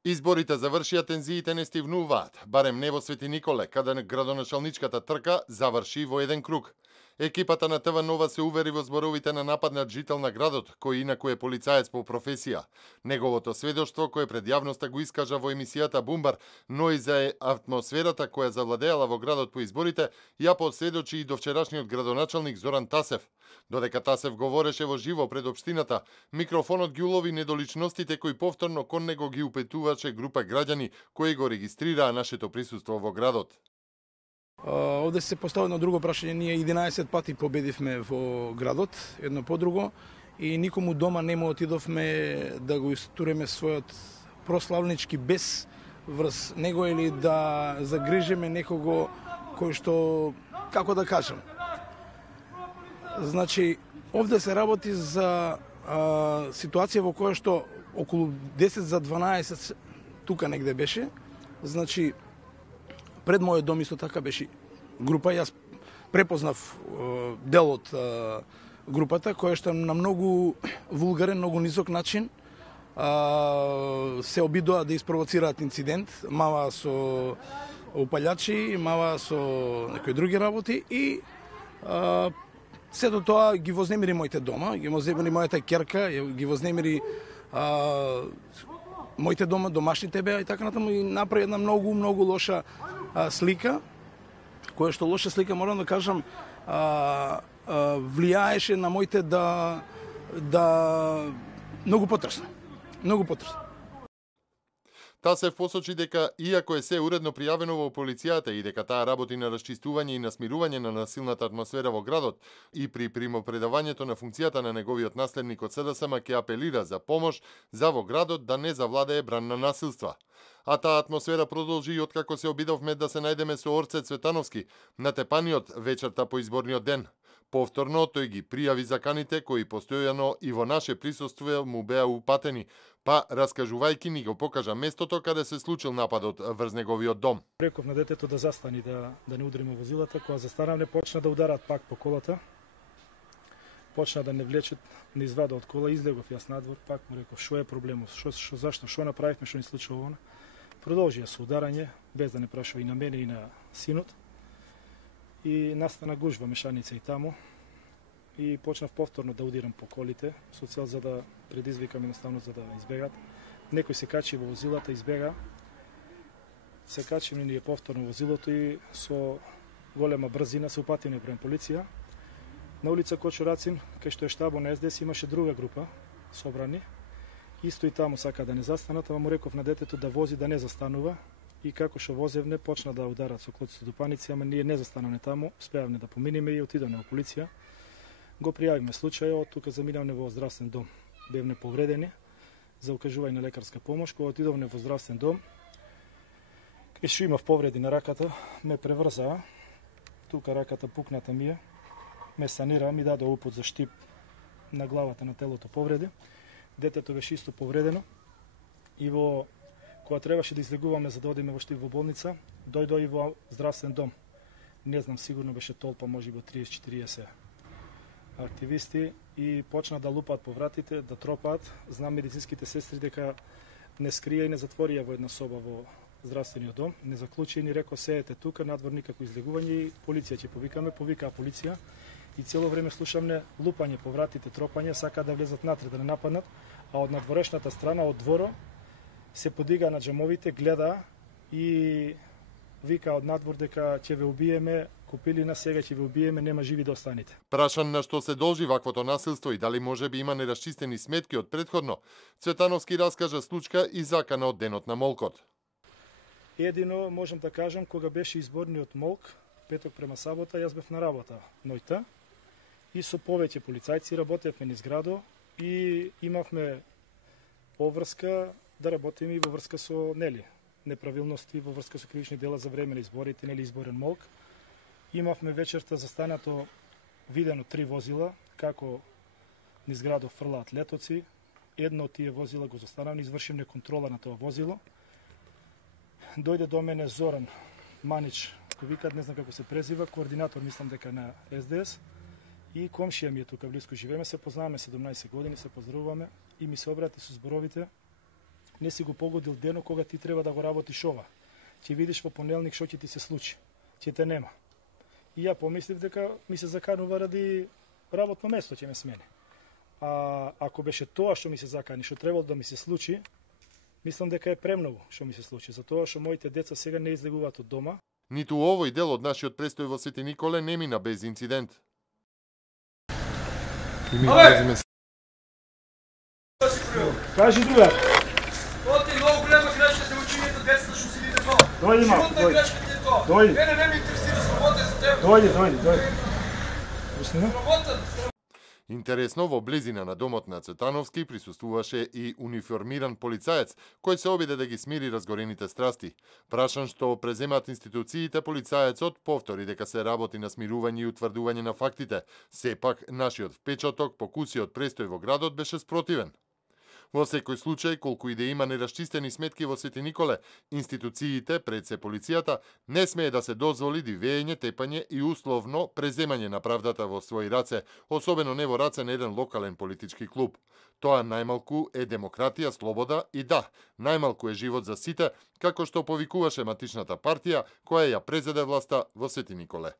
Изборите завршија, тензиите не стивнуваат, барем не во Свети Николе, каде градоначалничката трка заврши во еден круг. Екипата на ТВ Нова се увери во зборовите на нападнат жител на градот, кој инаку е полицаец по професија. Неговото сведоштво, кое пред јавноста го искажа во емисијата Бумбар, но и за атмосферата која завладеала во градот по изборите, ја посведочи и довчерашниот градоначалник Зоран Тасев. Додека Тасев говореше во живо пред општината, микрофонот ги улови недоличностите кои повторно кон него ги упетуваше група граѓани кои го регистрираа нашето присуство во градот. Овде се постави едно друго прашање. Ние 11 пати победивме во градот, едно по друго, и никому дома нема отидовме да го истуреме својот прославнички бес врз него или да загрижеме некого кој што, како да кажам. Значи, овде се работи за ситуација во која што околу 10 за 12 тука негде беше. Значи, пред мојот дом исто така беше група. Јас препознав дел од групата, која што на многу вулгарен, многу низок начин се обидоа да испровоцираат инцидент, мава со упалјачи, мава со некои други работи и сето тоа ги вознемири моите дома, ги вознемири мојата ќерка, ги вознемири моите дома, домашните беа и така натаму, и направи една многу лоша слика, која што лоша слика, морам да кажам, влијаеше на моите да многу потресно. Тасев посочи дека, иако е се уредно пријавено во полицијата и дека таа работи на расчистување и на смирување на насилната атмосфера во градот и при примопредавањето на функцијата на неговиот наследник од СДСМ ќе апелира за помош за во градот да не завладее бран на насилства. А таа атмосфера продолжи и откако се обидовме да се најдеме со Орце Цветановски на тепаниот вечерта по изборниот ден. Повторно тој ги пријави заканите кои постојано и во наше присуство му беа упатени, па раскажувајќи ни го покажа местото каде се случил нападот врз неговиот дом. Реков на детето да застани, да не удариме возилата. Кога застанавме, почна да ударат пак по колата. Почна да не влечат, не извада од кола, излегов јас надвор, пак му реков што е проблемот, зашто, што направивме, што ни случува ова. Продолжија со ударање, без да не прашува и на мене и на синот. И настана гужва мешаница и таму. И почнав повторно да удирам по колите, со цел за да предизвикам едноставно за да избегат. Некој се качи во возилата, избега. Се качиме ние повторно во возилото и со голема брзина се упатиме прем полиција. На улица Кочурацин, кај што е штабо на СДС, имаше друга група собрани. Исто и таму сака да не застанат, ама му реков на детето да вози, да не застанува. И како што возевне, почна да ударат со клоци до паници, ама ние не застанавме таму, успеавме да поминиме и отидовме во полиција. Го пријавиме случајот, тука заминавме во здравствен дом. Бевме повредени за укажување на лекарска помош. Кога отидовме во здравствен дом, кај што имав повреди на раката, ме преврзаа. Тука раката пукната ми е, ме санира, ми даде упут за штип на главата, на телото повреди. Детето беше исто повредено и кога требаше да излегуваме за да одиме во штип во болница, дојдоа и во здравствен дом. Не знам, сигурно беше толпа, можеби 30-40 активисти и почна да лупаат по вратите, да тропаат. Знам медицинските сестри дека не скрија и не затворија во една соба во здравствениот дом, не заклучи и ни рекол сеете тука, надвор никако излегување и полиција ќе повикаме, повикаа полиција и цело време слушамне лупање по вратите, тропање, сака да влезат натре да не нападнат, а од надворешната страна, од дворо, се подига на джамовите, гледа и вика од надвор дека ќе ве убиеме, купили на сега ќе ве убиеме, нема живи да останете. Прашан на што се должи ваквото насилство и дали може би има нерасчистени сметки од претходно, Цветановски раскажа случка и закана од денот на молкот. Едино можам да кажам, кога беше изборниот молк, петок према сабота, јас бев на работа нојта и со повеќе полицајци работевме низ градо и имавме поврска да работиме и во врска со неправилности, во врска со кривични дела за време на изборите, изборен молк. Имавме вечерта застанато видено 3 возила, како низ градот фрлаат летоци. Едно од тие возила го застанавме, извршимне контрола на тоа возило. Дојде до мене Зоран Манич, кој викат, не знам како се презива, координатор, мислам дека на СДС, и комшија ми е тука близко живееме, се познаваме 17 години, се поздравуваме и ми се обрати со зборовите: не си го погодил денот кога ти треба да го работиш ова. Ќе видиш во понеделник што ќе ти се случи. Ќе те нема. И ја помислив дека ми се заканува ради работно место ќе ме смени. А ако беше тоа што ми се закани, што требало да ми се случи, мислам дека е премногу што ми се случи, затоа што моите деца сега не излегуваат од дома. Ниту овој дел од нашиот престој во Свети Николе не мина без инцидент. Кажи другар. Тоа ти многу голема грешка за учењето децата што си видите тоа. Дојди ма, Животна грешка ти е тоа. Дојди. Мене не ме интересира слобода за тебе. Дојди. Пусни. Работен. Интересно, во близина на домот на Цветановски присуствуваше и униформиран полицаец, кој се обиде да ги смири разгорените страсти. Прашан што преземат институциите, полицаецот повтори дека се работи на смирување и утврдување на фактите. Сепак, нашиот впечаток по кусиот престој во градот беше спротивен. Во секој случај, колку и да има нерасчистени сметки во Свети Николе, институциите, пред се полицијата, не смее да се дозволи дивење, тепање и условно преземање на правдата во своји раце, особено не во раце на еден локален политички клуб. Тоа најмалку е демократија, слобода и да, најмалку е живот за сите, како што повикуваше матичната партија која ја презеде власта во Свети Николе.